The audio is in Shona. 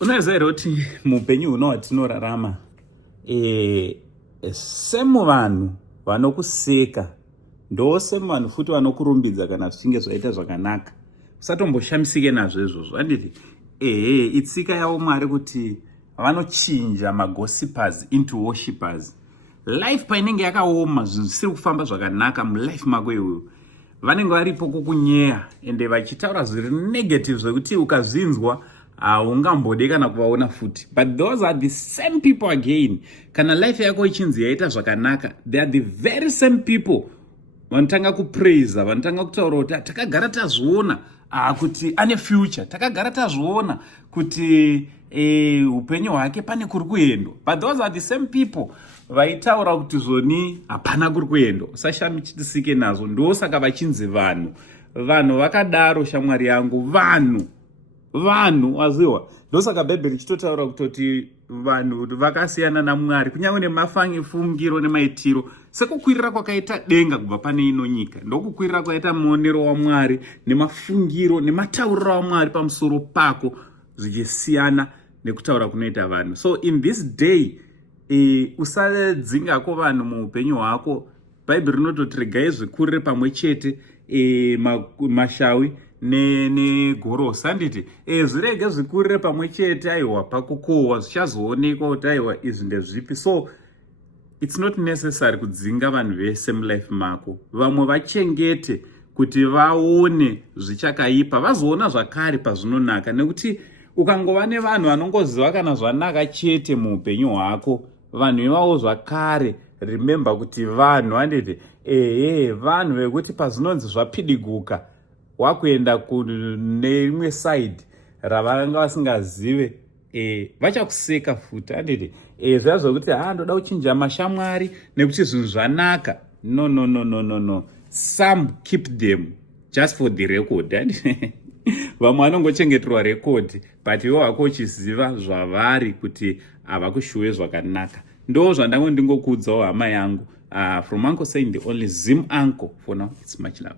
Unoziva here kuti muupenyu huno hwatinorarama semuvanhu vanokuseka ndo semuvanhu futi vanokurumbidza kana zvichinge zvaita zvakanaka. Usatomboshamishike nazvo izvozvo. Handiti itsika yavo Mwari kuti vanochinja magossipers into worshippers. Life painenge yakaoma, zvinhu zvisiri kufamba zvakanaka mulife mako iwoyo, vanenge varipo kukunyeya ende vachitaura zviri negative zvekuti ukazvinzwa haungambode kana kuvaona futi. But those are the same people again. Kana life yako ichinzi yaita zvakanaka, they are the very same people vanotanga kupraise, vanotanga kutaura kuti takagara tazviona kuti ane future, takagara tazviona kuti upenyu hwake pane kuri kuendwa. But those are the same people vaitaura kuti zvoni hapana kuri kuendwa. Usashamishike nazvo. Ndosaka vachinzi vanhu vakadaro, shamwari yangu, vanhu waziwa. Ndosaka bhaibheri ichitotaura kutoti vanhu vakasiyana naMwari kunyange nemafungiro nemaitiro. Sekukwirira kwakaita denga kubva pane ino nyika, ndokukwirira kwakaita muonero waMwari nemafungiro nematauriro aMwari pamusoro pako zvichisiyana nekutaura kunoita vanhu. So in this day usadzingako vanhu muupenyu hwako. Bhaibheri rinototi regai zvikurire pamwe chete mashawi negorosi. Handiti zvirege zvikurire pamwe chete aiwa pakukohwa zvichazoonekwa kuti aiwa izvi ndezvipi. So it's not necessary kudzinga vanhu vese mulife mako. Vamwe vachengete kuti vaone zvichakaipa, vazoona zvakare pazvinonaka. Nekuti ukangova nevanhu vanongoziva kana zvanaka chete muupenyu hwako, vanhu ivavo zvakare remember kuti vanhu, handiti vanhu vekuti pazvinonzi zvapidiguka wakuenda kuneimwe side ravanga vasingazive, vachakuseka futi. Handiti zviya zvokuti ndoda kuchinja mashamwari nekuti zvinhu zvanaka. No. Some keep them just for the record. Vamwe vanongochengeterwa record, but iwo wako uchiziva zvavari kuti havakushuwe zvakanaka. Ndo zvandango ndingokuudzawo hama yangu. From Uncle saying the only Zim uncle. For now, it's much love.